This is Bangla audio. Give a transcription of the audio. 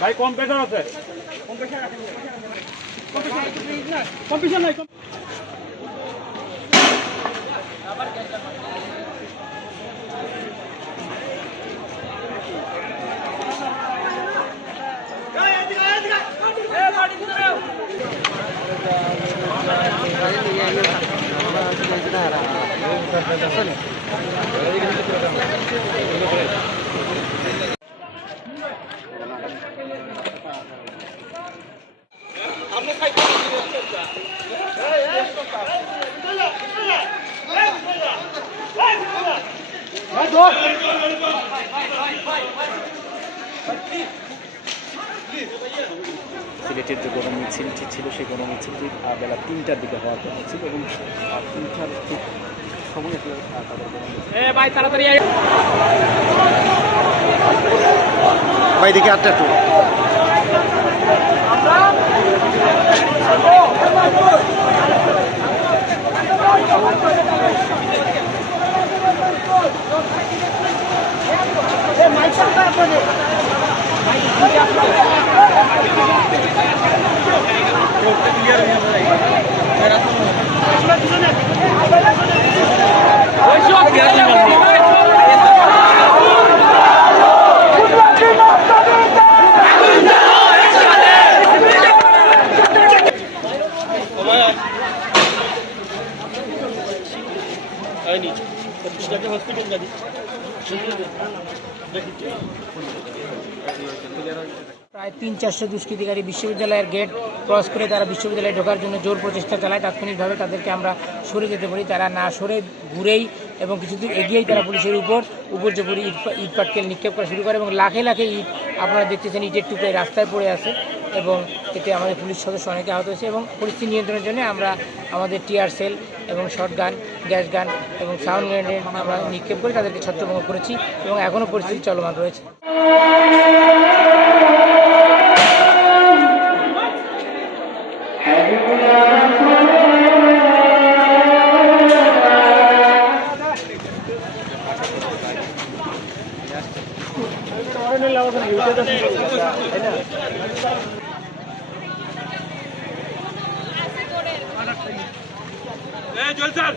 ভাই কম্পিউটার আছে, কম্পিউটার নাই। সিলেটের যে গণমিছিলটি ছিল সেই গণমিছিলটি বেলা ৩টার দিকে হওয়ার কথা ছিল এবং ৩টার ঠিক সময় ভাই দিকে আটটা একটু প্রায় ৩00-৪০০ দুষ্কৃতিকারী বিশ্ববিদ্যালয়ের গেট ক্রস করে তারা বিশ্ববিদ্যালয়ে ঢোকার জন্য জোর প্রচেষ্টা চালায়। তাৎক্ষণিকভাবে তাদেরকে আমরা সরে যেতে বলি, তারা না সরে ঘুরেই এবং কিছুদূর এগিয়েই তারা পুলিশের উপর জোরে ইট পাটকেল নিক্ষেপ করা শুরু করে এবং লাখে লাখে ইট আপনারা দেখতেছেন ইটের টুকরে রাস্তায় পড়ে আছে এবং এতে আমাদের পুলিশ সদস্য অনেকে আহত হয়েছে। এবং পরিস্থিতি নিয়ন্ত্রণের জন্য আমরা আমাদের টিয়ার সেল এবং শর্ট গান, গ্যাস গান এবং সাউন্ড গ্রেনেড আমরা নিক্ষেপ করে তাদেরকে ছত্রভঙ্গ করেছি এবং এখনও পরিস্থিতি চলমান রয়েছে। জলসার